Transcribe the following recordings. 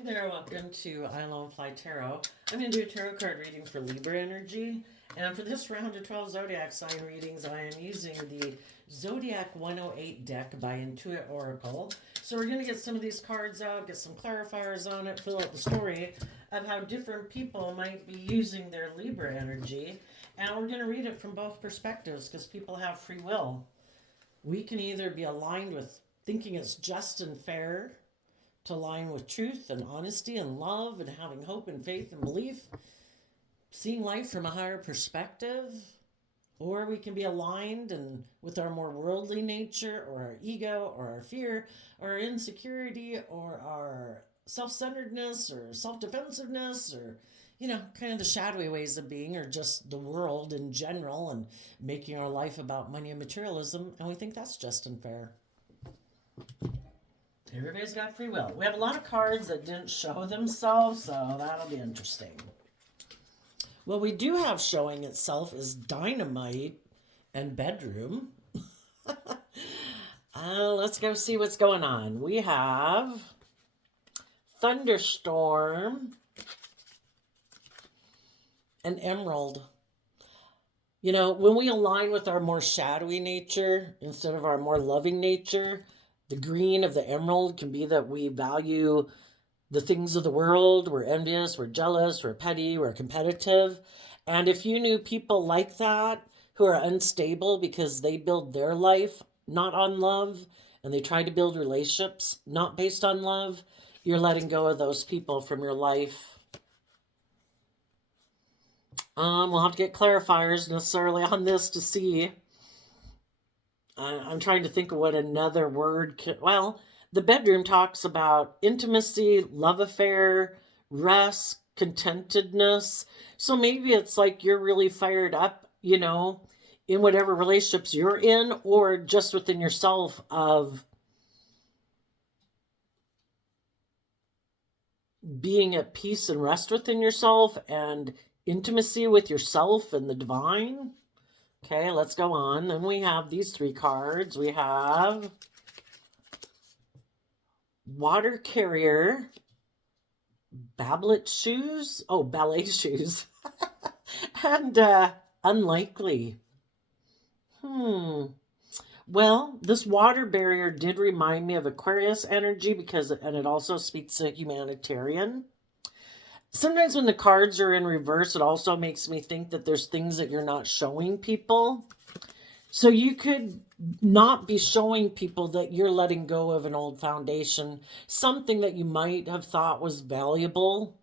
Hi there, welcome to I Alone Fly Tarot. I'm going to do a tarot card reading for Libra energy. And for this round of 12 zodiac sign readings, I am using the Zodiac 108 deck by Intuit Oracle. So we're going to get some of these cards out, get some clarifiers on it, fill out the story of how different people might be using their Libra energy. And we're going to read it from both perspectives because people have free will. We can either be aligned with thinking it's just and fair, to align with truth and honesty and love and having hope and faith and belief, seeing life from a higher perspective, or we can be aligned and with our more worldly nature or our ego or our fear or our insecurity or our self-centeredness or self-defensiveness or, kind of the shadowy ways of being or just the world in general and making our life about money and materialism, and we think that's just and fair. Everybody's got free will. We have a lot of cards that didn't show themselves, so that'll be interesting. What we do have showing itself is dynamite and bedroom. Let's go see what's going on. We have thunderstorm and emerald. When we align with our more shadowy nature instead of our more loving nature, the green of the emerald can be that we value the things of the world. We're envious, we're jealous, we're petty, we're competitive. And if you knew people like that who are unstable because they build their life not on love and they try to build relationships not based on love, you're letting go of those people from your life. We'll have to get clarifiers necessarily on this to see. I'm trying to think of what another word can... Well, the bedroom talks about intimacy, love affair, rest, contentedness. So maybe it's like you're really fired up, in whatever relationships you're in or just within yourself of being at peace and rest within yourself and intimacy with yourself and the divine. Okay, let's go on. Then we have these three cards. We have water carrier, ballet shoes, and unlikely. Well, this water barrier did remind me of Aquarius energy and it also speaks to humanitarian. Sometimes when the cards are in reverse, it also makes me think that there's things that you're not showing people. So you could not be showing people that you're letting go of an old foundation, something that you might have thought was valuable.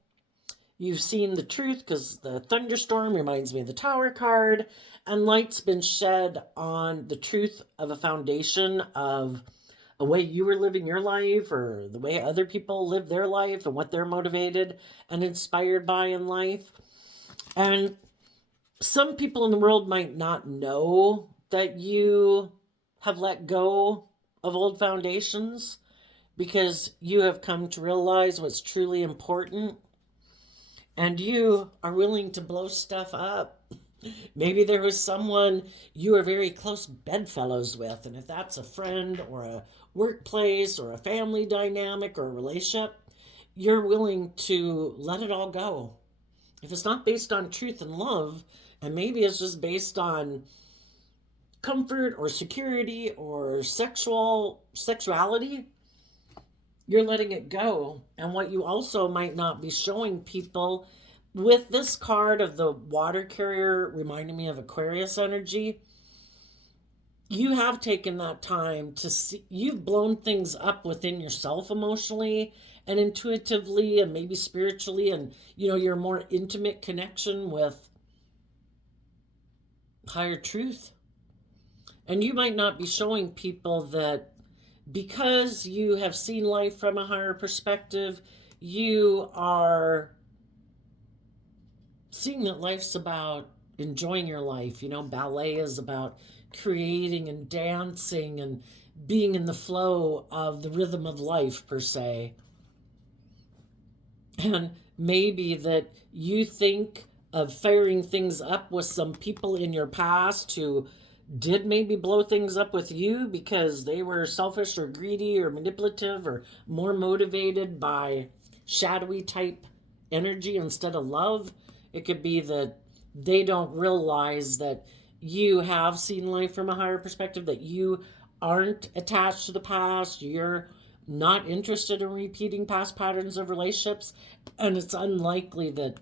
You've seen the truth because the thunderstorm reminds me of the Tower card, and light's been shed on the truth of a foundation of a way you were living your life or the way other people live their life and what they're motivated and inspired by in life. And some people in the world might not know that you have let go of old foundations because you have come to realize what's truly important and you are willing to blow stuff up. Maybe there was someone you were very close bedfellows with, and if that's a friend or a workplace or a family dynamic or a relationship, you're willing to let it all go. If it's not based on truth and love, and maybe it's just based on comfort or security or sexuality, you're letting it go. And what you also might not be showing people with this card of the water carrier reminding me of Aquarius energy, you have taken that time to see, you've blown things up within yourself emotionally and intuitively and maybe spiritually, and your more intimate connection with higher truth. And you might not be showing people that because you have seen life from a higher perspective, you are seeing that life's about enjoying your life. Ballet is about creating and dancing and being in the flow of the rhythm of life, per se. And maybe that you think of firing things up with some people in your past who did maybe blow things up with you because they were selfish or greedy or manipulative or more motivated by shadowy type energy instead of love. It could be that they don't realize that you have seen life from a higher perspective, that you aren't attached to the past, you're not interested in repeating past patterns of relationships, and it's unlikely that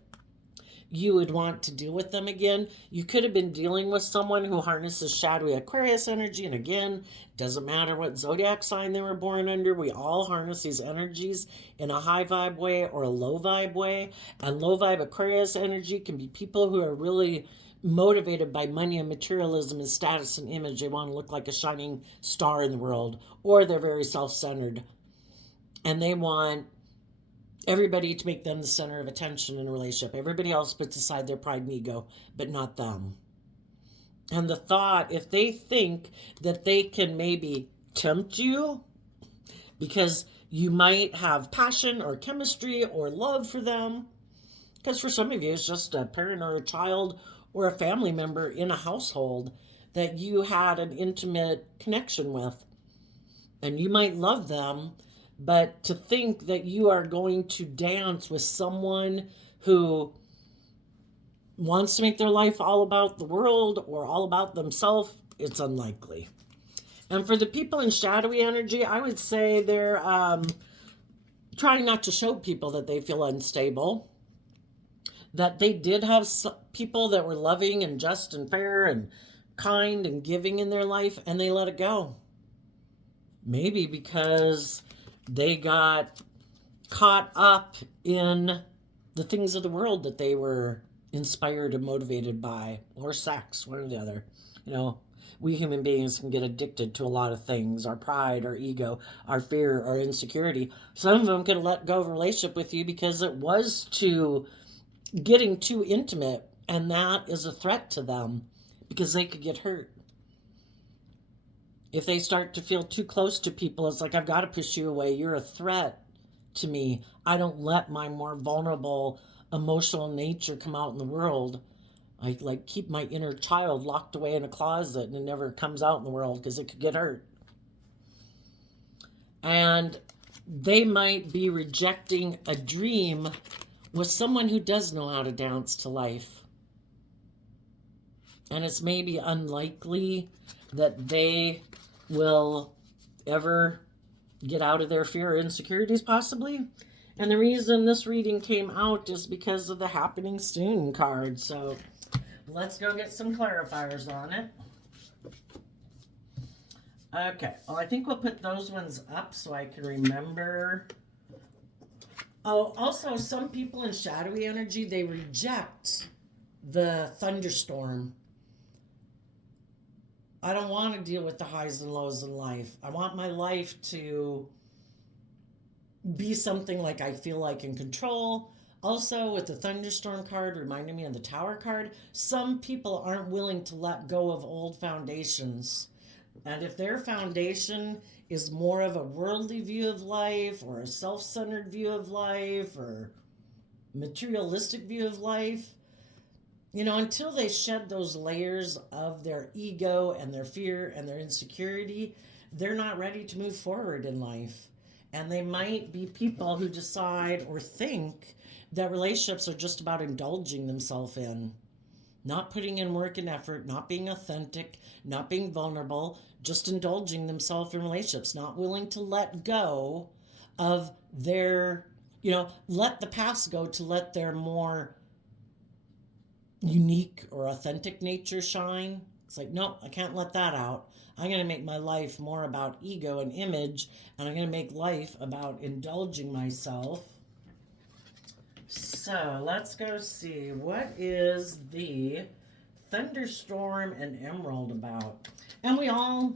you would want to deal with them again. You could have been dealing with someone who harnesses shadowy Aquarius energy. And again, doesn't matter what zodiac sign they were born under, we all harness these energies in a high vibe way or a low vibe way. And low vibe Aquarius energy can be people who are really motivated by money and materialism and status and image. They want to look like a shining star in the world, or they're very self-centered and they want everybody to make them the center of attention in a relationship. Everybody else puts aside their pride and ego, but not them. And the thought, if they think that they can maybe tempt you because you might have passion or chemistry or love for them, because for some of you it's just a parent or a child or a family member in a household that you had an intimate connection with, and you might love them, but to think that you are going to dance with someone who wants to make their life all about the world or all about themselves, it's unlikely. And for the people in shadowy energy, I would say they're trying not to show people that they feel unstable, that they did have people that were loving and just and fair and kind and giving in their life, and they let it go. Maybe because they got caught up in the things of the world that they were inspired and motivated by, or sex, one or the other. You know, we human beings can get addicted to a lot of things, our pride, our ego, our fear, our insecurity. Some of them could let go of a relationship with you because it was getting too intimate, and that is a threat to them because they could get hurt. If they start to feel too close to people, it's like, I've got to push you away. You're a threat to me. I don't let my more vulnerable emotional nature come out in the world. I like keep my inner child locked away in a closet and it never comes out in the world because it could get hurt. And they might be rejecting a dream with someone who does know how to dance to life. And it's maybe unlikely that they will ever get out of their fear or insecurities, possibly. And the reason this reading came out is because of the happening soon card. So let's go get some clarifiers on it. Okay, well, I think we'll put those ones up so I can remember. Oh, also, some people in shadowy energy, they reject the thunderstorm. I don't want to deal with the highs and lows in life. I want my life to be something like I feel like in control. Also, with the thunderstorm card reminding me of the Tower card, some people aren't willing to let go of old foundations. And if their foundation is more of a worldly view of life or a self-centered view of life or materialistic view of life, you know, until they shed those layers of their ego and their fear and their insecurity, they're not ready to move forward in life. And they might be people who decide or think that relationships are just about indulging themselves in, not putting in work and effort, not being authentic, not being vulnerable, just indulging themselves in relationships, not willing to let go of their, you know, let the past go to let their more unique or authentic nature shine. It's like, no, I can't let that out. I'm going to make my life more about ego and image, and I'm going to make life about indulging myself. So let's go see, what is the thunderstorm and emerald about? And we all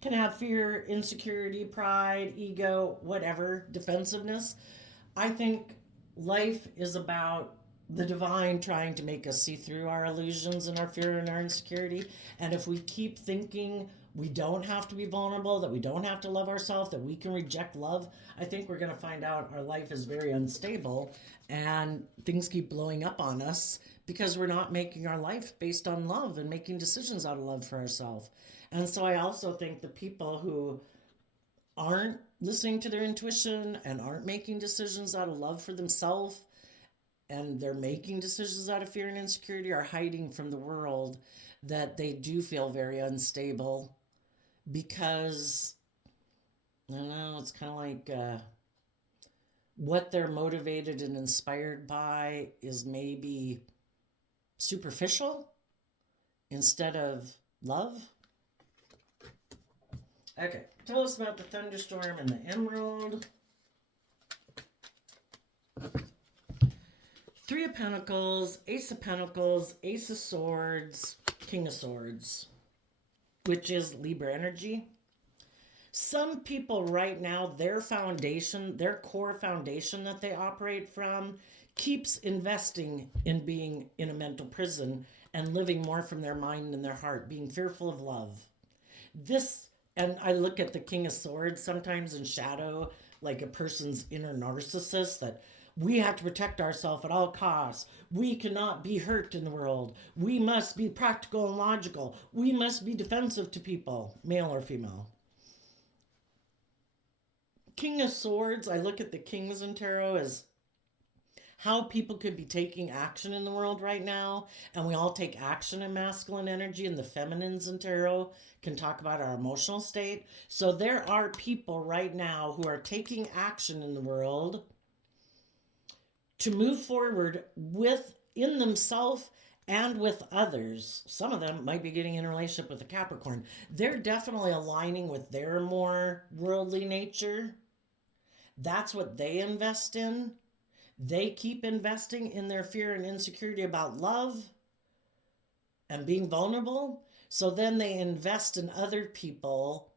can have fear, insecurity, pride, ego, whatever, defensiveness. I think life is about the divine trying to make us see through our illusions and our fear and our insecurity. And if we keep thinking we don't have to be vulnerable, that we don't have to love ourselves, that we can reject love, I think we're going to find out our life is very unstable and things keep blowing up on us because we're not making our life based on love and making decisions out of love for ourselves. And so I also think the people who aren't listening to their intuition and aren't making decisions out of love for themselves, and they're making decisions out of fear and insecurity, are hiding from the world that they do feel very unstable because, I don't know, it's kind of like what they're motivated and inspired by is maybe superficial instead of love. Okay, tell us about the thunderstorm and the emerald. Three of Pentacles, Ace of Pentacles, Ace of Swords, King of Swords, which is Libra energy. Some people right now, their foundation, their core foundation that they operate from, keeps investing in being in a mental prison and living more from their mind and their heart, being fearful of love. This, and I look at the King of Swords sometimes in shadow, like a person's inner narcissist, that we have to protect ourselves at all costs. We cannot be hurt in the world. We must be practical and logical. We must be defensive to people, male or female. King of Swords, I look at the Kings in Tarot as how people could be taking action in the world right now. And we all take action in masculine energy, and the feminines in Tarot can talk about our emotional state. So there are people right now who are taking action in the world to move forward within themselves and with others. Some of them might be getting in a relationship with a Capricorn. They're definitely aligning with their more worldly nature. That's what they invest in. They keep investing in their fear and insecurity about love and being vulnerable. So then they invest in other people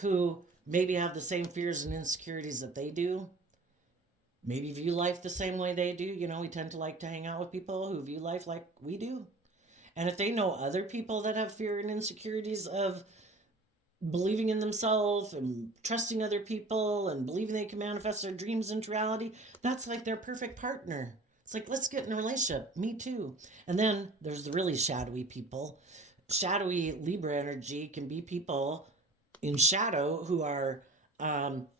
who maybe have the same fears and insecurities that they do. Maybe view life the same way they do. You know, we tend to like to hang out with people who view life like we do. And if they know other people that have fear and insecurities of believing in themselves and trusting other people and believing they can manifest their dreams into reality, that's like their perfect partner. It's like, let's get in a relationship. Me too. And then there's the really shadowy people. Shadowy Libra energy can be people in shadow who are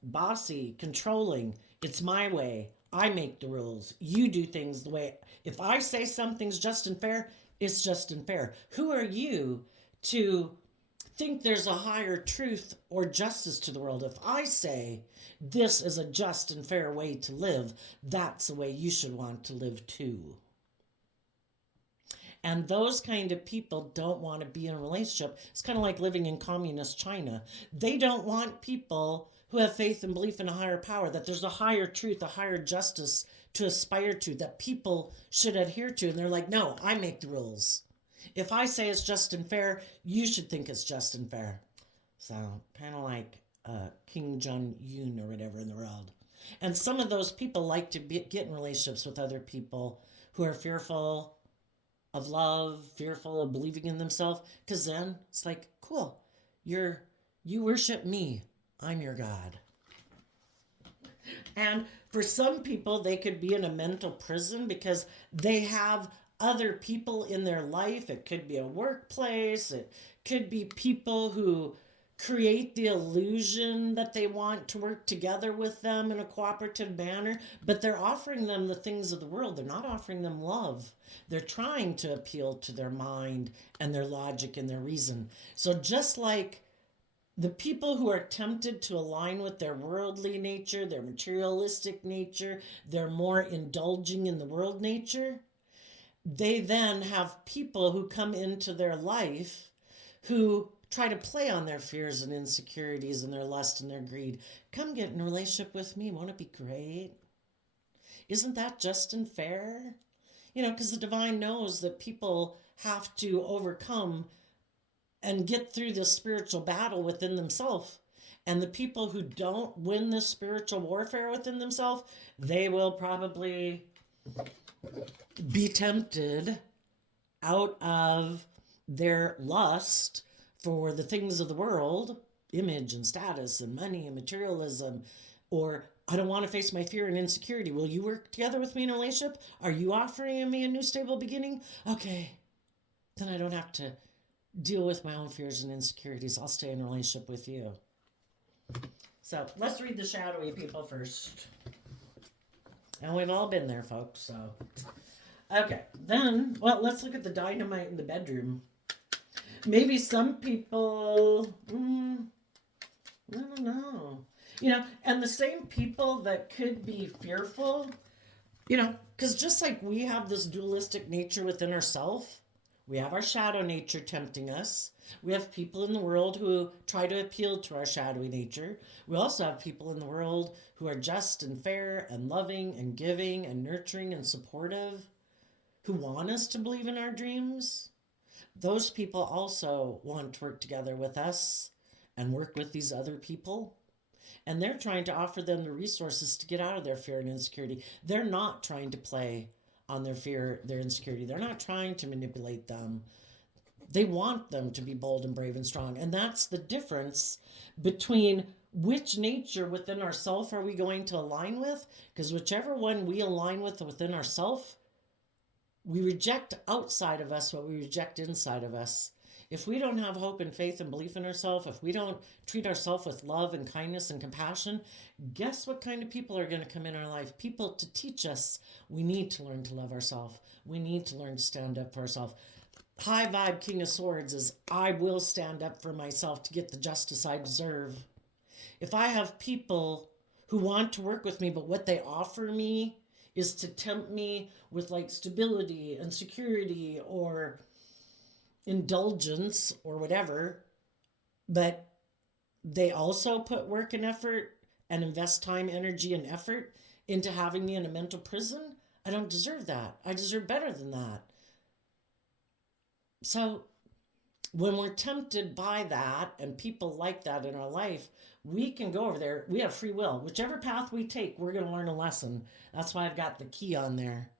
bossy, controlling. It's my way. I make the rules. You do things the way. If I say something's just and fair, it's just and fair. Who are you to think there's a higher truth or justice to the world? If I say this is a just and fair way to live, that's the way you should want to live too. And those kind of people don't want to be in a relationship. It's kind of like living in communist China. They don't want people who have faith and belief in a higher power, that there's a higher truth, a higher justice to aspire to, that people should adhere to. And they're like, no, I make the rules. If I say it's just and fair, you should think it's just and fair. So kind of like King Jong-un or whatever in the world. And some of those people like to get in relationships with other people who are fearful of love, fearful of believing in themselves, because then it's like, cool, you worship me, I'm your God. And for some people, they could be in a mental prison because they have other people in their life. It could be a workplace, it could be people who create the illusion that they want to work together with them in a cooperative manner, but they're offering them the things of the world. They're not offering them love. They're trying to appeal to their mind and their logic and their reason. So just like the people who are tempted to align with their worldly nature, their materialistic nature, they're more indulging in the world nature, they then have people who come into their life who try to play on their fears and insecurities and their lust and their greed. Come get in a relationship with me. Won't it be great? Isn't that just and fair? You know, because the divine knows that people have to overcome and get through this spiritual battle within themselves. And the people who don't win this spiritual warfare within themselves, they will probably be tempted out of their lust for the things of the world, image and status and money and materialism, or I don't want to face my fear and insecurity. Will you work together with me in a relationship? Are you offering me a new stable beginning? Okay, then I don't have to deal with my own fears and insecurities. I'll stay in a relationship with you. So let's read the shadowy people first. And we've all been there, folks, so. Okay, then, well, let's look at the dynamite in the bedroom. Maybe some people, I don't know. And the same people that could be fearful, because just like we have this dualistic nature within ourselves, we have our shadow nature tempting us. We have people in the world who try to appeal to our shadowy nature. We also have people in the world who are just and fair and loving and giving and nurturing and supportive, who want us to believe in our dreams. Those people also want to work together with us and work with these other people. And they're trying to offer them the resources to get out of their fear and insecurity. They're not trying to play on their fear, their insecurity. They're not trying to manipulate them. They want them to be bold and brave and strong. And that's the difference between which nature within ourself are we going to align with? Because whichever one we align with within ourself, we reject outside of us what we reject inside of us. If we don't have hope and faith and belief in ourselves, if we don't treat ourselves with love and kindness and compassion, guess what kind of people are going to come in our life? People to teach us we need to learn to love ourselves. We need to learn to stand up for ourselves. High vibe King of Swords is I will stand up for myself to get the justice I deserve. If I have people who want to work with me, but what they offer me is to tempt me with like stability and security or indulgence or whatever, but they also put work and effort and invest time, energy, and effort into having me in a mental prison, I don't deserve that. I deserve better than that. So when we're tempted by that and people like that in our life, we can go over there. We have free will. Whichever path we take, we're going to learn a lesson. That's why I've got the key on there.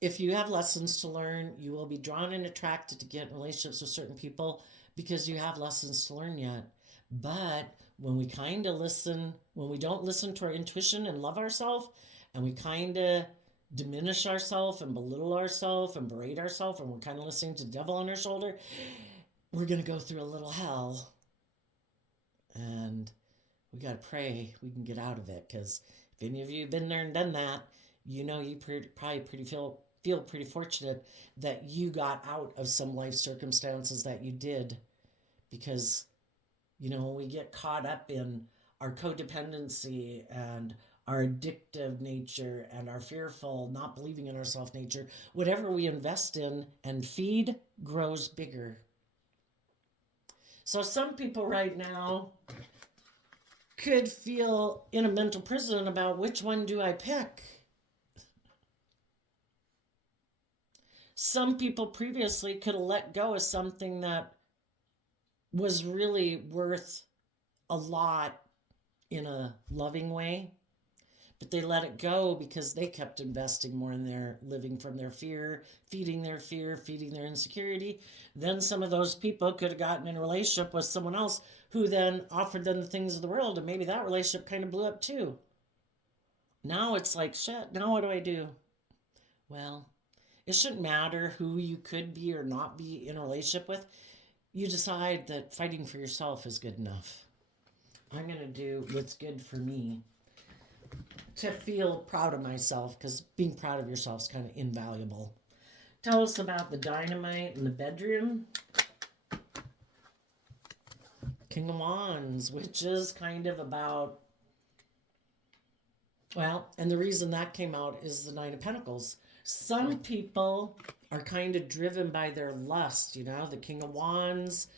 If you have lessons to learn, you will be drawn and attracted to get in relationships with certain people because you have lessons to learn yet. But when we kind of listen, when we don't listen to our intuition and love ourselves, and we kind of diminish ourselves and belittle ourselves and berate ourselves, and we're kind of listening to the devil on our shoulder, we're going to go through a little hell. And we got to pray we can get out of it, because if any of you have been there and done that, you probably feel pretty fortunate that you got out of some life circumstances that you did, because when we get caught up in our codependency and our addictive nature and our fearful, not believing in ourself nature, whatever we invest in and feed grows bigger. So some people right now could feel in a mental prison about which one do I pick. Some people previously could have let go of something that was really worth a lot in a loving way, but they let it go because they kept investing more in their living from their fear, feeding their insecurity. Then some of those people could have gotten in a relationship with someone else who then offered them the things of the world, and maybe that relationship kind of blew up too. Now it's like, shit, now what do I do? Well, it shouldn't matter who you could be or not be in a relationship with. You decide that fighting for yourself is good enough. I'm going to do what's good for me to feel proud of myself, because being proud of yourself is kind of invaluable. Tell us about the dynamite in the bedroom. King of Wands, which is kind of about, and the reason that came out is the Nine of Pentacles. Some people are kind of driven by their lust, the King of Wands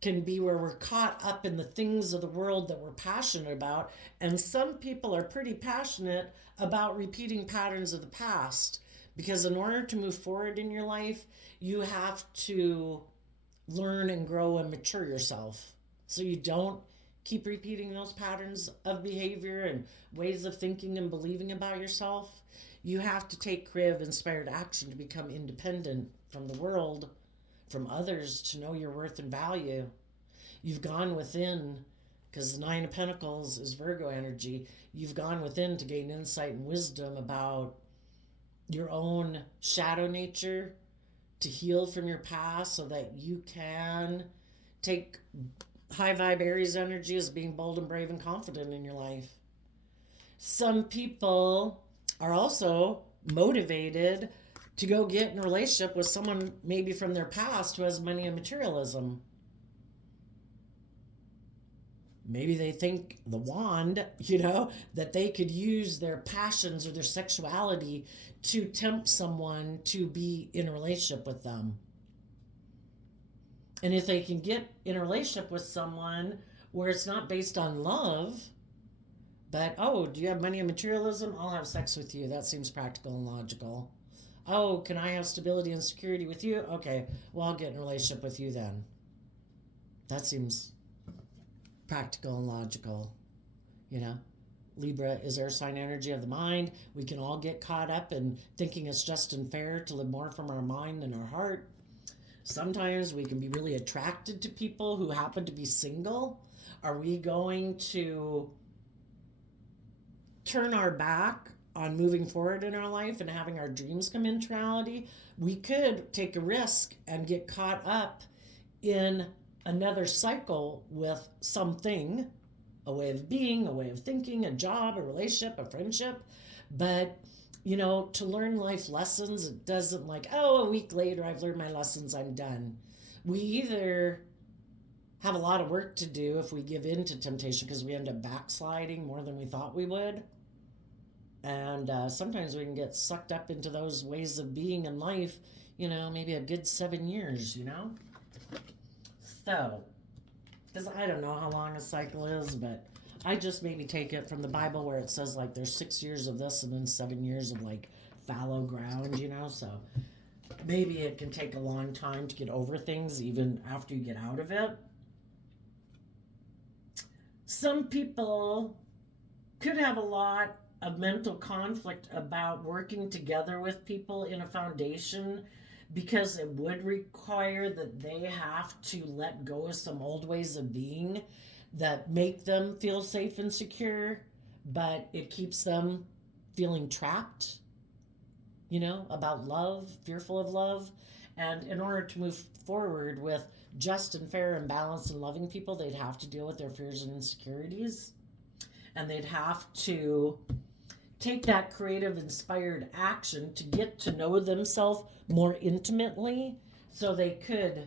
can be where we're caught up in the things of the world that we're passionate about. And some people are pretty passionate about repeating patterns of the past, because in order to move forward in your life, you have to learn and grow and mature yourself, so you don't keep repeating those patterns of behavior and ways of thinking and believing about yourself. You have to take creative, inspired action to become independent from the world, from others, to know your worth and value. You've gone within, because the Nine of Pentacles is Virgo energy. You've gone within to gain insight and wisdom about your own shadow nature, to heal from your past so that you can take High vibe Aries energy is being bold and brave and confident in your life. Some people are also motivated to go get in a relationship with someone maybe from their past who has money and materialism. Maybe they think the wand, that they could use their passions or their sexuality to tempt someone to be in a relationship with them. And if they can get in a relationship with someone where it's not based on love, but, oh, do you have money and materialism? I'll have sex with you. That seems practical and logical. Oh, can I have stability and security with you? Okay, well, I'll get in a relationship with you then. That seems practical and logical. Libra is air sign energy of the mind. We can all get caught up in thinking it's just and fair to live more from our mind than our heart. Sometimes we can be really attracted to people who happen to be single. Are we going to turn our back on moving forward in our life and having our dreams come into reality? We could take a risk and get caught up in another cycle with something, a way of being, a way of thinking, a job, a relationship, a friendship. But, to learn life lessons, it doesn't a week later I've learned my lessons, I'm done. We either have a lot of work to do if we give in to temptation because we end up backsliding more than we thought we would. And sometimes we can get sucked up into those ways of being in life, maybe a good 7 years, So, because I don't know how long a cycle is, but I just maybe take it from the Bible where it says there's 6 years of this and then 7 years of fallow ground, so maybe it can take a long time to get over things even after you get out of it. Some people could have a lot of mental conflict about working together with people in a foundation because it would require that they have to let go of some old ways of being that make them feel safe and secure, but it keeps them feeling trapped, about love, fearful of love. And in order to move forward with just and fair and balanced and loving people, they'd have to deal with their fears and insecurities. And they'd have to take that creative, inspired action to get to know themselves more intimately so they could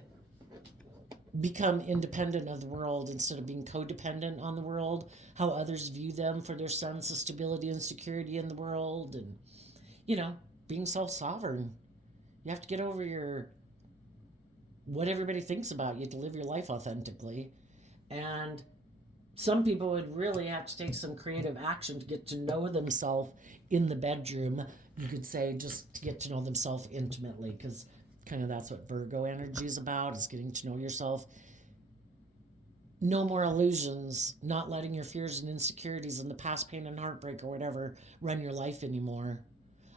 become independent of the world instead of being codependent on the world, how others view them for their sense of stability and security in the world, and, being self-sovereign. You have to get over what everybody thinks about you to live your life authentically. And some people would really have to take some creative action to get to know themselves in the bedroom, you could say, just to get to know themselves intimately, because kind of that's what Virgo energy is about, is getting to know yourself. No more illusions, not letting your fears and insecurities and the past pain and heartbreak or whatever run your life anymore.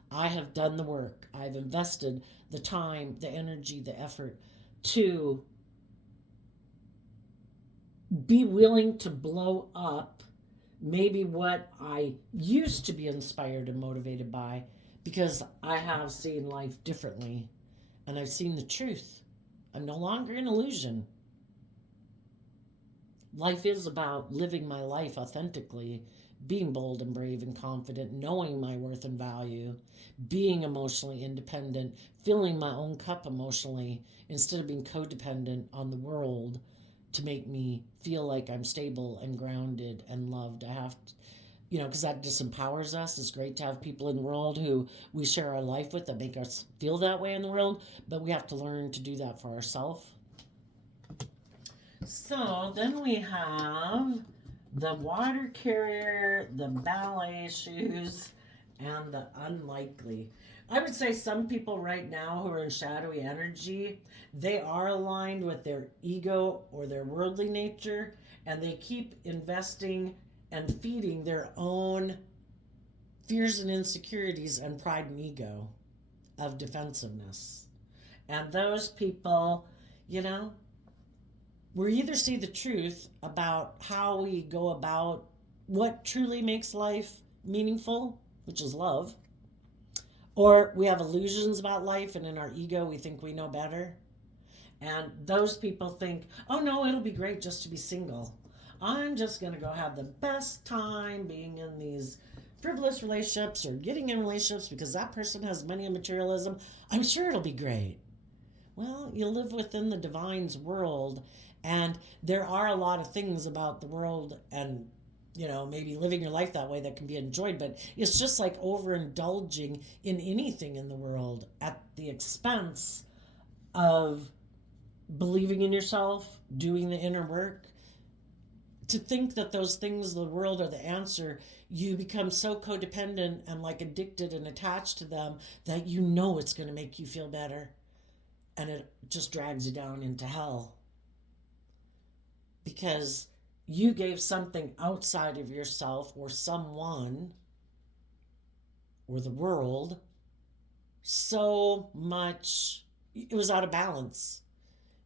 I have done the work. I've invested the time, the energy, the effort to be willing to blow up maybe what I used to be inspired and motivated by, because I have seen life differently and I've seen the truth. I'm no longer an illusion. Life is about living my life authentically, being bold and brave and confident, knowing my worth and value, being emotionally independent, filling my own cup emotionally instead of being codependent on the world to make me feel like I'm stable and grounded and loved. I have to, because that disempowers us. It's great to have people in the world who we share our life with that make us feel that way in the world, but we have to learn to do that for ourselves. So then we have the water carrier, the ballet shoes, and the unlikely. I would say some people right now who are in shadowy energy, they are aligned with their ego or their worldly nature, and they keep investing and feeding their own fears and insecurities and pride and ego of defensiveness. And those people, we either see the truth about how we go about what truly makes life meaningful, which is love, or we have illusions about life, and in our ego we think we know better. And those people think, oh no, it'll be great just to be single. I'm just going to go have the best time being in these frivolous relationships or getting in relationships because that person has money and materialism. I'm sure it'll be great. Well, you live within the divine's world, and there are a lot of things about the world and maybe living your life that way that can be enjoyed, but it's just like overindulging in anything in the world at the expense of believing in yourself, doing the inner work. To think that those things in the world are the answer, you become so codependent and like addicted and attached to them that it's going to make you feel better. And it just drags you down into hell. Because you gave something outside of yourself or someone or the world so much, it was out of balance.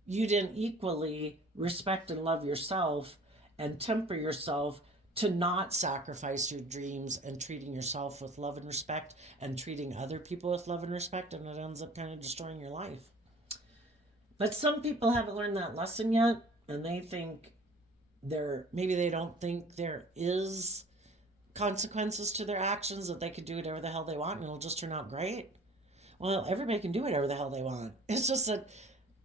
You didn't equally respect and love yourself and temper yourself to not sacrifice your dreams and treating yourself with love and respect and treating other people with love and respect, and it ends up kind of destroying your life. But some people haven't learned that lesson yet, and they think maybe they don't think there is consequences to their actions, that they could do whatever the hell they want and it'll just turn out great. Well, everybody can do whatever the hell they want. It's just that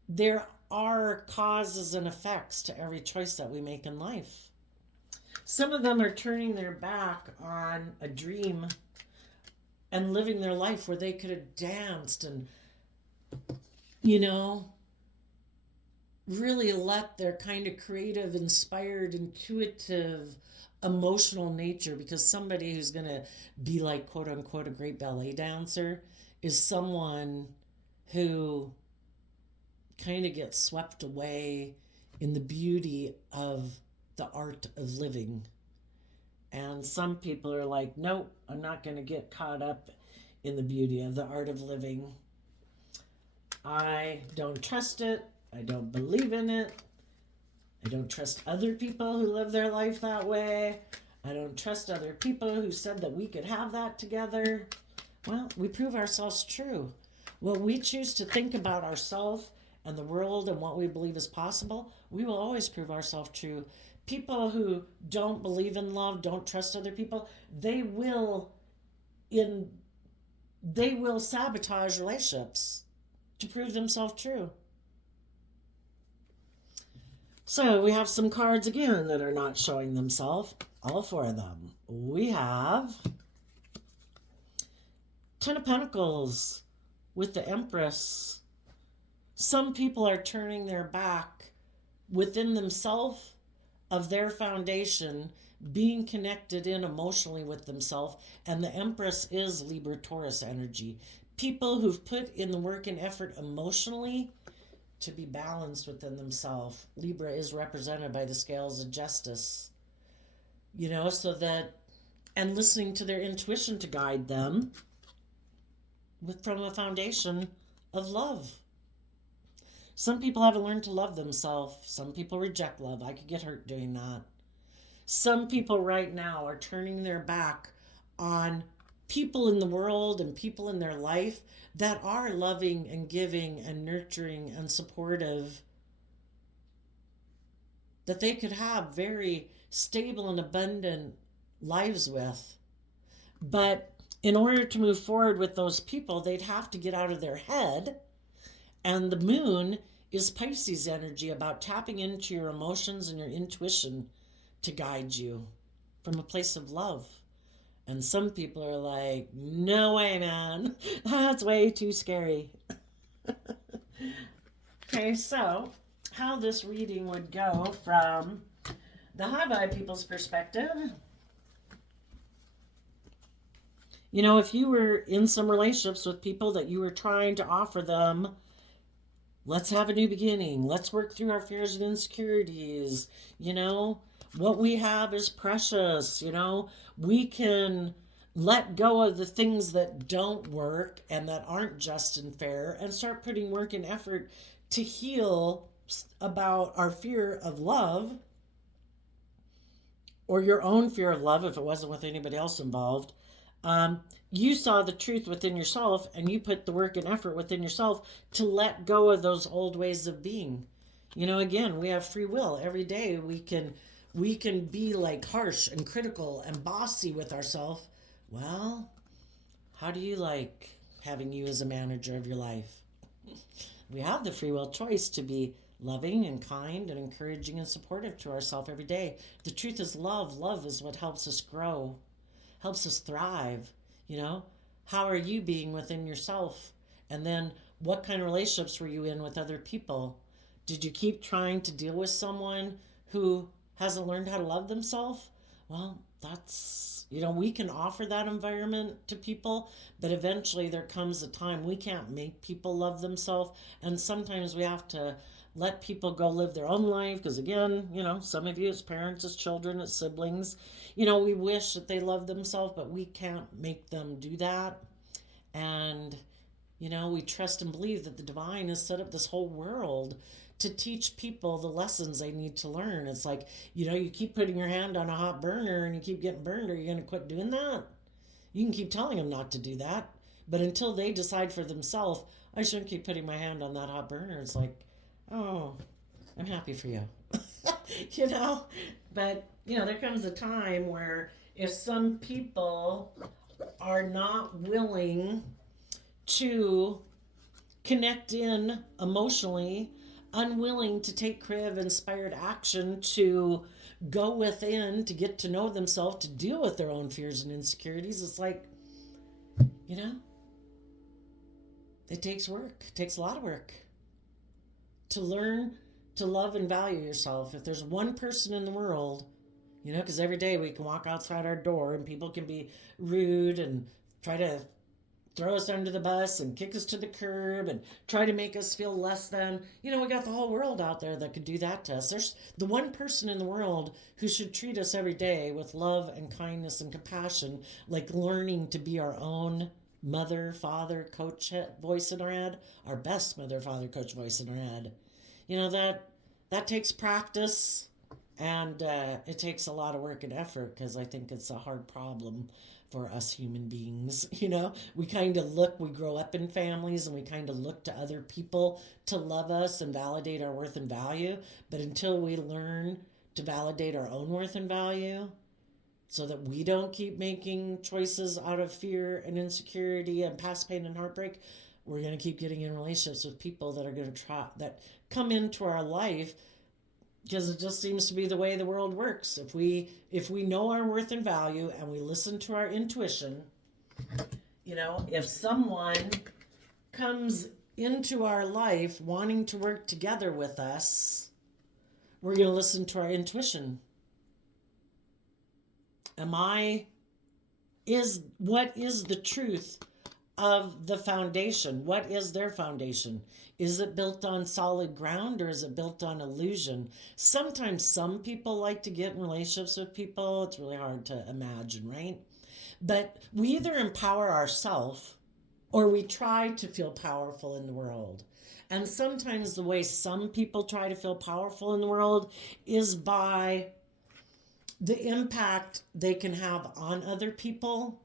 there are causes and effects to every choice that we make in life. Some of them are turning their back on a dream and living their life where they could have danced and really let their kind of creative, inspired, intuitive, emotional nature, because somebody who's going to be like, quote unquote, a great ballet dancer is someone who kind of gets swept away in the beauty of the art of living. And some people are like, nope, I'm not going to get caught up in the beauty of the art of living. I don't trust it. I don't believe in it. I don't trust other people who live their life that way. I don't trust other people who said that we could have that together. Well, we prove ourselves true. When we choose to think about ourselves and the world and what we believe is possible, we will always prove ourselves true. People who don't believe in love, don't trust other people, they will sabotage relationships to prove themselves true. So we have some cards again that are not showing themselves. All four of them. We have Ten of Pentacles with the Empress. Some people are turning their back within themselves of their foundation, being connected in emotionally with themselves, and the Empress is Libra-Taurus energy. People who've put in the work and effort emotionally to be balanced within themselves. Libra is represented by the scales of justice, so that, and listening to their intuition to guide them from a foundation of love. Some people haven't learned to love themselves. Some people reject love. I could get hurt doing that. Some people right now are turning their back on people in the world and people in their life that are loving and giving and nurturing and supportive, that they could have very stable and abundant lives with. But in order to move forward with those people, they'd have to get out of their head. And the moon is Pisces energy, about tapping into your emotions and your intuition to guide you from a place of love. And some people are like, no way, man. That's way too scary. Okay, so how this reading would go from the high vibe people's perspective. If you were in some relationships with people that you were trying to offer them, let's have a new beginning. Let's work through our fears and insecurities. What we have is precious. We can let go of the things that don't work and that aren't just and fair and start putting work and effort to heal about our fear of love, or your own fear of love if it wasn't with anybody else involved. You saw the truth within yourself, and you put the work and effort within yourself to let go of those old ways of being. Again, we have free will. Every day we can be like harsh and critical and bossy with ourselves. Well, how do you like having you as a manager of your life? We have the free will choice to be loving and kind and encouraging and supportive to ourselves every day. The truth is love. Love is what helps us grow, helps us thrive. You know, how are you being within yourself? And then what kind of relationships were you in with other people? Did you keep trying to deal with someone who hasn't learned how to love themselves? Well, we can offer that environment to people, but eventually there comes a time we can't make people love themselves. And sometimes we have to let people go live their own life because, again, some of you as parents, as children, as siblings, we wish that they love themselves, but we can't make them do that. And we trust and believe that the divine has set up this whole world to teach people the lessons they need to learn. It's like, you keep putting your hand on a hot burner and you keep getting burned. Are you going to quit doing that? You can keep telling them not to do that. But until they decide for themselves, I shouldn't keep putting my hand on that hot burner. It's like, oh, I'm happy for you. But, there comes a time where if some people are not willing to connect in emotionally, unwilling to take creative inspired action to go within to get to know themselves, to deal with their own fears and insecurities, it's like, it takes work. It takes a lot of work to learn to love and value yourself. If there's one person in the world, because every day we can walk outside our door and people can be rude and try to throw us under the bus and kick us to the curb and try to make us feel less than. We got the whole world out there that could do that to us. There's the one person in the world who should treat us every day with love and kindness and compassion, like learning to be our own mother, father, coach voice in our head, our best mother, father, coach voice in our head. That takes practice, and it takes a lot of work and effort because I think it's a hard problem for us human beings. We kind of we grow up in families and we kind of look to other people to love us and validate our worth and value. But until we learn to validate our own worth and value so that we don't keep making choices out of fear and insecurity and past pain and heartbreak, we're going to keep getting in relationships with people that are going to that come into our life because it just seems to be the way the world works. If we know our worth and value and we listen to our intuition, if someone comes into our life wanting to work together with us, we're going to listen to our intuition. What is the truth of the foundation? What is their foundation? Is it built on solid ground or is it built on illusion? Sometimes some people like to get in relationships with people. It's really hard to imagine, right? But we either empower ourselves or we try to feel powerful in the world. And sometimes the way some people try to feel powerful in the world is by the impact they can have on other people.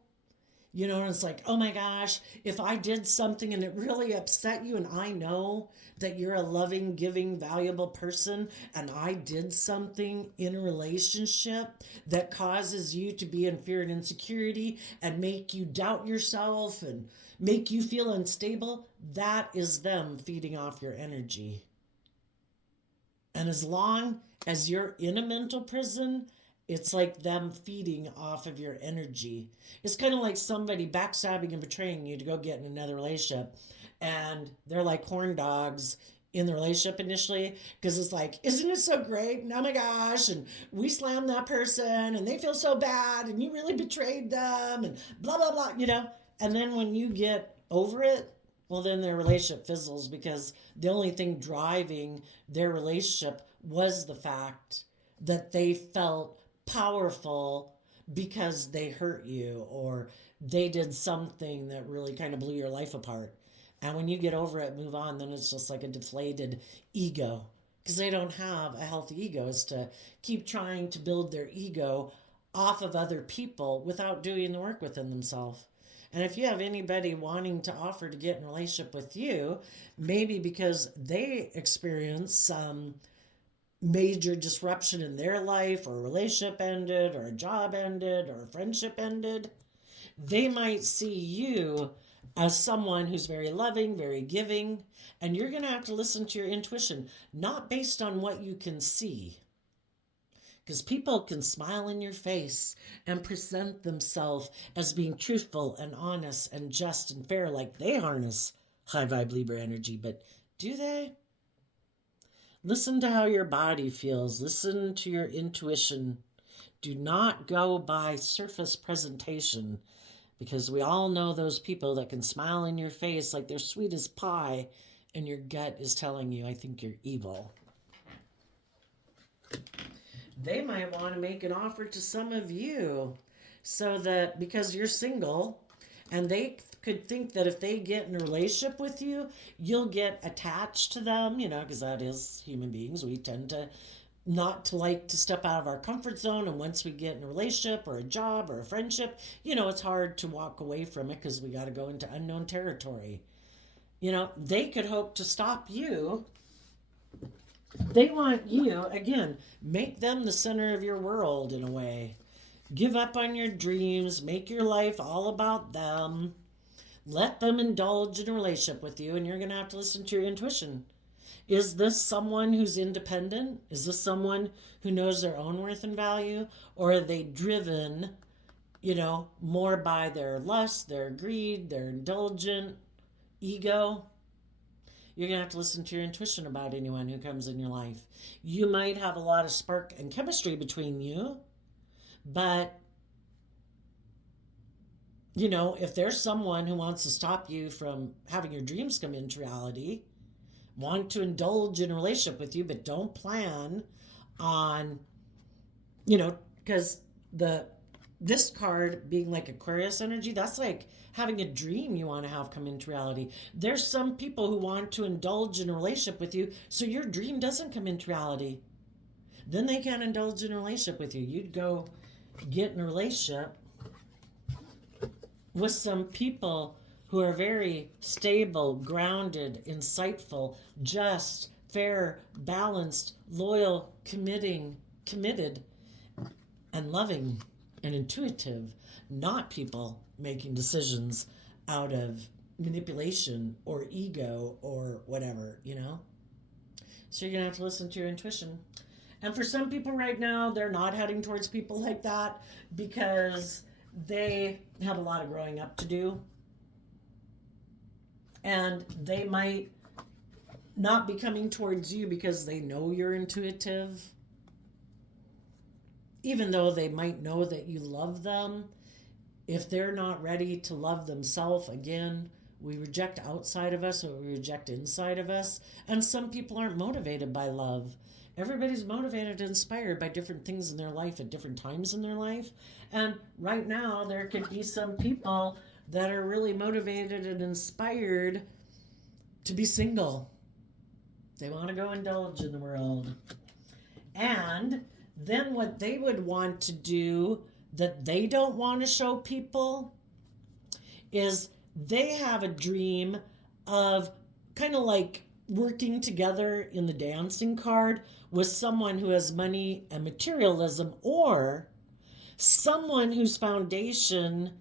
And it's like, oh my gosh, if I did something and it really upset you and I know that you're a loving, giving, valuable person and I did something in a relationship that causes you to be in fear and insecurity and make you doubt yourself and make you feel unstable, that is them feeding off your energy. And as long as you're in a mental prison, it's like them feeding off of your energy. It's kind of like somebody backstabbing and betraying you to go get in another relationship. And they're like horn dogs in the relationship initially because it's like, isn't it so great? And oh my gosh. And we slammed that person and they feel so bad and you really betrayed them and blah, blah, blah, And then when you get over it, well, then their relationship fizzles because the only thing driving their relationship was the fact that they felt powerful because they hurt you or they did something that really kind of blew your life apart. And when you get over it, move on, then it's just like a deflated ego because they don't have a healthy ego. It's to keep trying to build their ego off of other people without doing the work within themselves. And if you have anybody wanting to offer to get in a relationship with you, maybe because they experience some major disruption in their life, or a relationship ended, or a job ended, or a friendship ended, they might see you as someone who's very loving, very giving, and you're going to have to listen to your intuition, not based on what you can see. Because people can smile in your face and present themselves as being truthful and honest and just and fair, like they harness high vibe Libra energy. But do they? Listen to how your body feels. Listen to your intuition. Do not go by surface presentation, because we all know those people that can smile in your face like they're sweet as pie, and your gut is telling you, I think you're evil. They might want to make an offer to some of you, so that because you're single, and they could think that if they get in a relationship with you, you'll get attached to them, because that is human beings. We tend to not to like to step out of our comfort zone. And once we get in a relationship or a job or a friendship, it's hard to walk away from it because we got to go into unknown territory. They could hope to stop you. They want you, again, make them the center of your world in a way. Give up on your dreams. Make your life all about them. Let them indulge in a relationship with you, and you're going to have to listen to your intuition. Is this someone who's independent? Is this someone who knows their own worth and value? Or are they driven, more by their lust, their greed, their indulgent ego? You're going to have to listen to your intuition about anyone who comes in your life. You might have a lot of spark and chemistry between you, but if there's someone who wants to stop you from having your dreams come into reality, want to indulge in a relationship with you, but don't plan on, because this card being like Aquarius energy, that's like having a dream you want to have come into reality. There's some people who want to indulge in a relationship with you, so your dream doesn't come into reality. Then they can't indulge in a relationship with you. You'd go get in a relationship with some people who are very stable, grounded, insightful, just, fair, balanced, loyal, committed, and loving and intuitive, not people making decisions out of manipulation or ego or whatever, So you're going to have to listen to your intuition. And for some people right now, they're not heading towards people like that because they have a lot of growing up to do. And they might not be coming towards you because they know you're intuitive. Even though they might know that you love them, if they're not ready to love themselves, again, we reject outside of us or we reject inside of us. And some people aren't motivated by love. Everybody's motivated and inspired by different things in their life at different times in their life. And right now, there could be some people that are really motivated and inspired to be single. They want to go indulge in the world. And then what they would want to do that they don't want to show people is they have a dream of kind of like working together in the dancing card with someone who has money and materialism, or someone whose foundation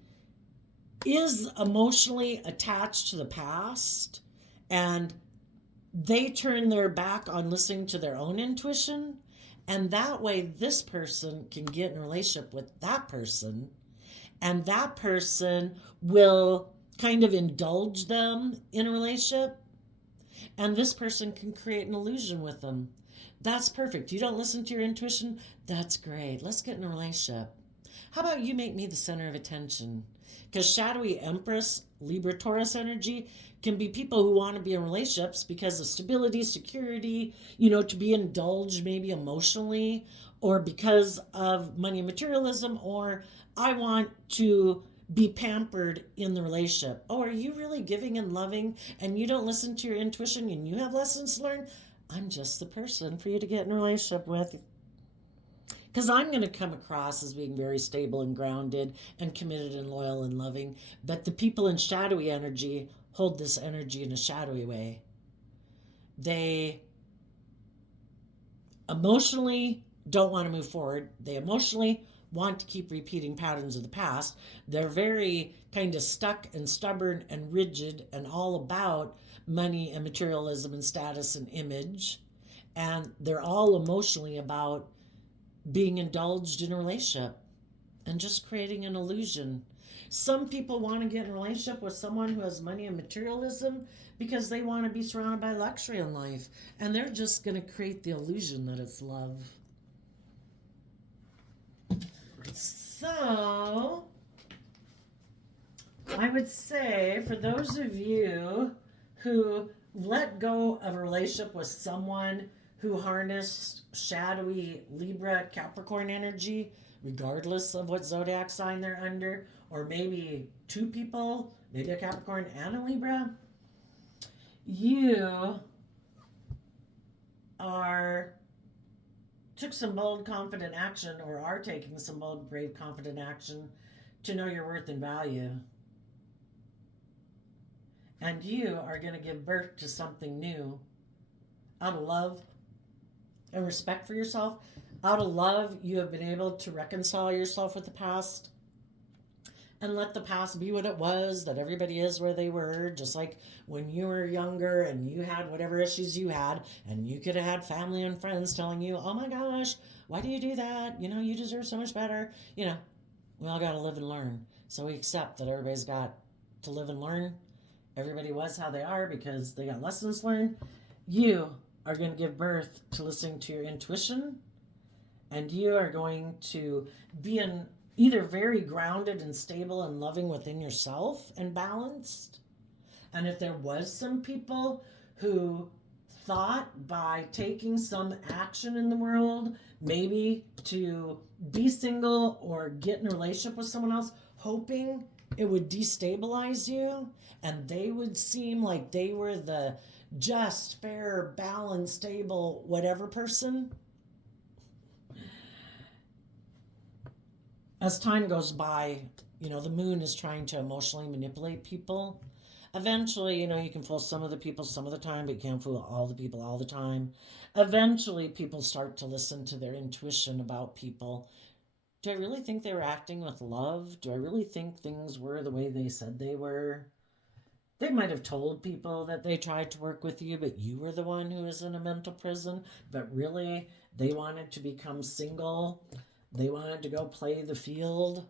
is emotionally attached to the past, and they turn their back on listening to their own intuition, and that way this person can get in a relationship with that person, and that person will kind of indulge them in a relationship, and this person can create an illusion with them. That's perfect. You don't listen to your intuition? That's great. Let's get in a relationship. How about you make me the center of attention? Because shadowy Empress, Libra, Taurus energy can be people who want to be in relationships because of stability, security, to be indulged maybe emotionally, or because of money and materialism, or I want to be pampered in the relationship. Oh, are you really giving and loving and you don't listen to your intuition and you have lessons to learn? I'm just the person for you to get in a relationship with. Because I'm going to come across as being very stable and grounded and committed and loyal and loving. But the people in shadowy energy hold this energy in a shadowy way. They emotionally don't want to move forward. They emotionally want to keep repeating patterns of the past. They're very kind of stuck and stubborn and rigid and all about money and materialism and status and image. And they're all emotionally about being indulged in a relationship and just creating an illusion. Some people want to get in a relationship with someone who has money and materialism because they want to be surrounded by luxury in life, and they're just going to create the illusion that it's love. So, I would say for those of you who let go of a relationship with someone who harnessed shadowy Libra Capricorn energy, regardless of what zodiac sign they're under, or maybe two people, maybe a Capricorn and a Libra, you took some bold, confident action, or are taking some bold, brave, confident action to know your worth and value. And you are going to give birth to something new out of love and respect for yourself. Out of love, you have been able to reconcile yourself with the past and let the past be what it was, that everybody is where they were, just like when you were younger and you had whatever issues you had, and you could have had family and friends telling you, oh my gosh, why do you do that? You deserve so much better. We all got to live and learn. So we accept that everybody's got to live and learn. Everybody was how they are because they got lessons learned. You are going to give birth to listening to your intuition, and you are going to be either very grounded and stable and loving within yourself and balanced. And if there was some people who thought by taking some action in the world, maybe to be single or get in a relationship with someone else, hoping it would destabilize you and they would seem like they were the just, fair, balanced, stable, whatever person, as time goes by, the moon is trying to emotionally manipulate people. Eventually, you can fool some of the people some of the time, but you can't fool all the people all the time. Eventually, people start to listen to their intuition about people. Do I really think they were acting with love? Do I really think things were the way they said they were? They might have told people that they tried to work with you, but you were the one who was in a mental prison. But really, they wanted to become single. They wanted to go play the field.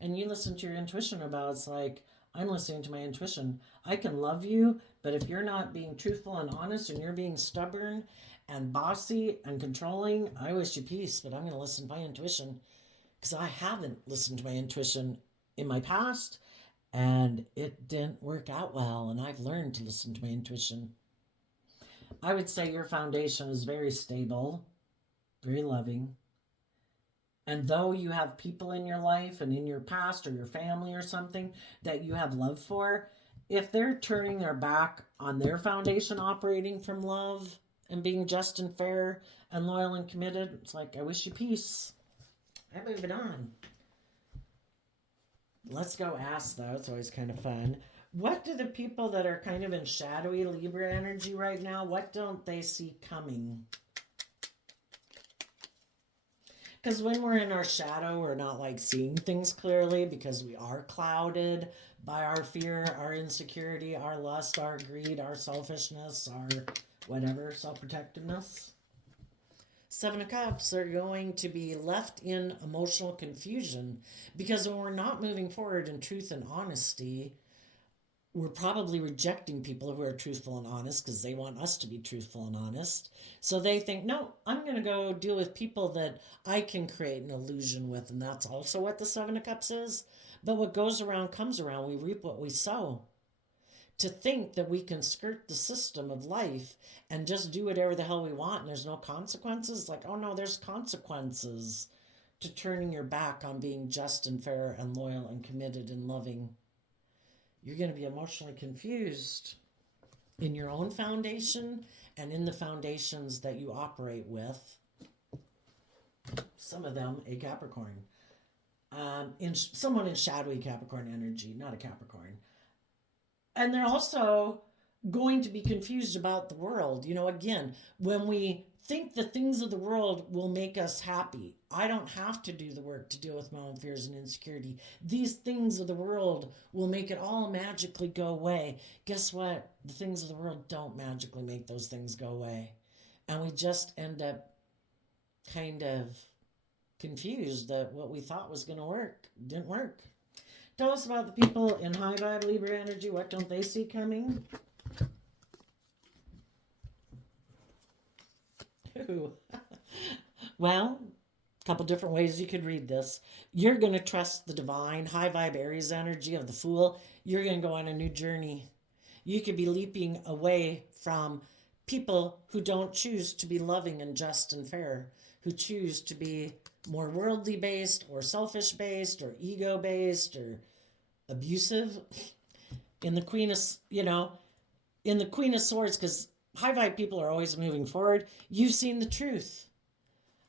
And you listen to your intuition about it's like, I'm listening to my intuition. I can love you, but if you're not being truthful and honest and you're being stubborn and bossy and controlling, I wish you peace, but I'm going to listen to my intuition because I haven't listened to my intuition in my past and it didn't work out well, and I've learned to listen to my intuition. I would say your foundation is very stable, very loving. And though you have people in your life and in your past or your family or something that you have love for, if they're turning their back on their foundation operating from love and being just and fair and loyal and committed, it's like, I wish you peace. I'm moving on. Let's go ask, though. It's always kind of fun. What do the people that are kind of in shadowy Libra energy right now, what don't they see coming? Because when we're in our shadow, we're not like seeing things clearly because we are clouded by our fear, our insecurity, our lust, our greed, our selfishness, our whatever, self-protectiveness. Seven of Cups are going to be left in emotional confusion because when we're not moving forward in truth and honesty, we're probably rejecting people who are truthful and honest because they want us to be truthful and honest. So they think, no, I'm going to go deal with people that I can create an illusion with. And that's also what the Seven of Cups is. But what goes around comes around. We reap what we sow. To think that we can skirt the system of life and just do whatever the hell we want and there's no consequences. Like, oh no, there's consequences to turning your back on being just and fair and loyal and committed and loving. You're going to be emotionally confused in your own foundation and in the foundations that you operate with. some of them a Capricorn. Someone in shadowy Capricorn energy, not a Capricorn. And they're also going to be confused about the world. You know, again, when we think the things of the world will make us happy, I don't have to do the work to deal with my own fears and insecurity. These things of the world will make it all magically go away. Guess what? The things of the world don't magically make those things go away. And we just end up kind of confused that what we thought was going to work didn't work. Tell us about the people in high vibe Libra energy. What don't they see coming? Ooh. Well, a couple different ways you could read this. You're going to trust the divine, high vibe Aries energy of the Fool. You're going to go on a new journey. You could be leaping away from people who don't choose to be loving and just and fair, who choose to be more worldly based or selfish based or ego based or abusive. In the Queen of, in the Queen of Swords, because high vibe people are always moving forward, you've seen the truth.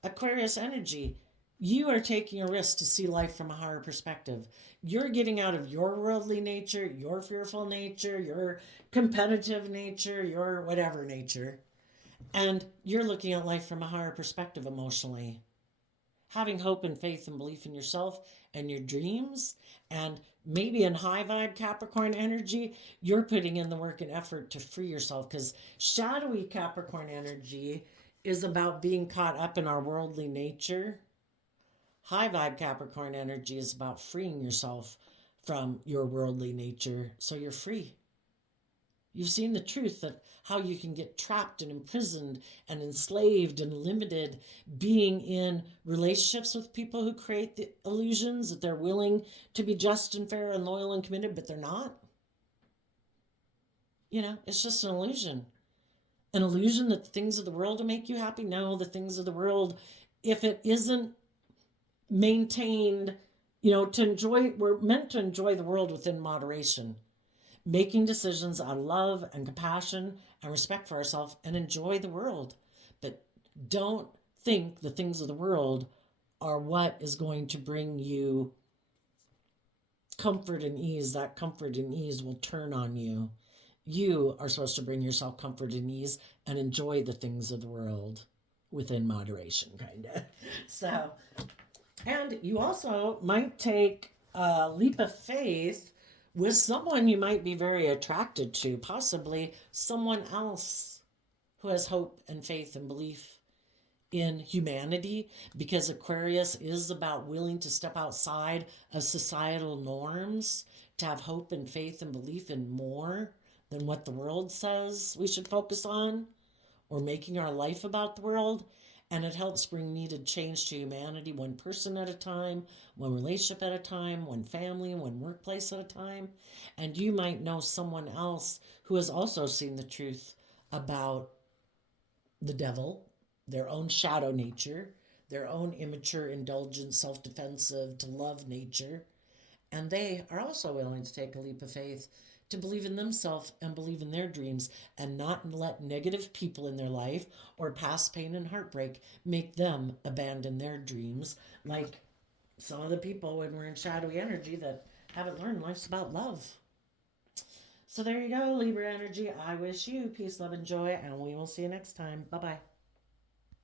Aquarius energy, you are taking a risk to see life from a higher perspective. You're getting out of your worldly nature, your fearful nature, your competitive nature, your whatever nature, and you're looking at life from a higher perspective emotionally. Having hope and faith and belief in yourself and your dreams, and maybe in high vibe Capricorn energy, you're putting in the work and effort to free yourself, because shadowy Capricorn energy is about being caught up in our worldly nature. High vibe Capricorn energy is about freeing yourself from your worldly nature so you're free. You've seen the truth that how you can get trapped and imprisoned and enslaved and limited being in relationships with people who create the illusions that they're willing to be just and fair and loyal and committed, but they're not. It's just an illusion. An illusion that the things of the world will make you happy. No, the things of the world, if it isn't maintained, to enjoy, we're meant to enjoy the world within moderation. Making decisions out of love and compassion and respect for ourselves and enjoy the world. But don't think the things of the world are what is going to bring you comfort and ease. That comfort and ease will turn on you. You are supposed to bring yourself comfort and ease and enjoy the things of the world within moderation, kind of. So, and you also might take a leap of faith with someone you might be very attracted to, possibly someone else who has hope and faith and belief in humanity, because Aquarius is about willing to step outside of societal norms, to have hope and faith and belief in more than what the world says we should focus on, or making our life about the world. And it helps bring needed change to humanity, one person at a time, one relationship at a time, one family, one workplace at a time. And you might know someone else who has also seen the truth about the devil, their own shadow nature, their own immature, indulgent, self-defensive, to love nature. And they are also willing to take a leap of faith to believe in themselves and believe in their dreams, and not let negative people in their life or past pain and heartbreak make them abandon their dreams, like some of the people when we're in shadowy energy that haven't learned life's about love. So there you go, Libra energy. I wish you peace, love, and joy, and we will see you next time. Bye-bye.